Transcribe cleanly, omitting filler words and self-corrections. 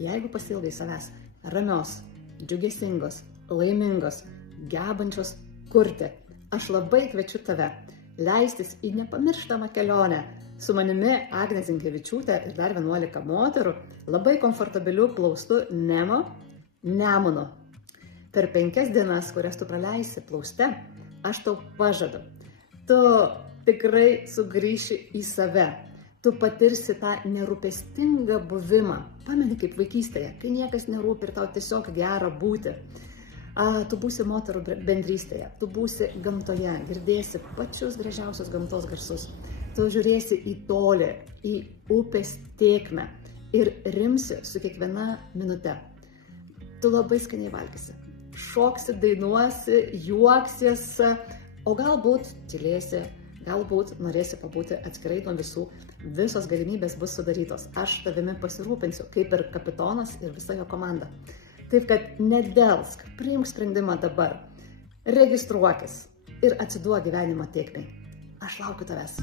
Jeigu pasiilgai savęs ramios, džiugesingos, laimingos, gebančios kurti, aš labai kviečiu tave leistis į nepamirštamą kelionę su manimi Agne Zinkevičiūte ir dar 11 moterų labai komfortabiliu plaustu Nemunu. Per 5 dienas, kurias tu praleisi plauste, aš tau pažadu, tu tikrai sugrįši į save. Tu patirsi tą nerūpestingą buvimą. Pameni kaip vaikystėje, kai niekas nerūpi ir tau tiesiog gera būti. Tu būsi moterų bendrystėje, tu būsi gamtoje, girdėsi pačius gražiausius gamtos garsus. Tu žiūrėsi į tolį, į upės tėkmę ir rimsi su kiekviena minute. Tu labai skaniai valgysi, šoksi, dainuosi, juoksies, o galbūt tylėsi, galbūt norėsi pabūti atskirai nuo visų. Visos galimybės bus sudarytos. Aš tavimi pasirūpinsiu, kaip ir kapitonas ir visa jo komanda. Taip kad nedelsk, priimk sprendimą dabar. Registruokis ir atsiduok gyvenimo tėkmei. Aš laukiu tavęs.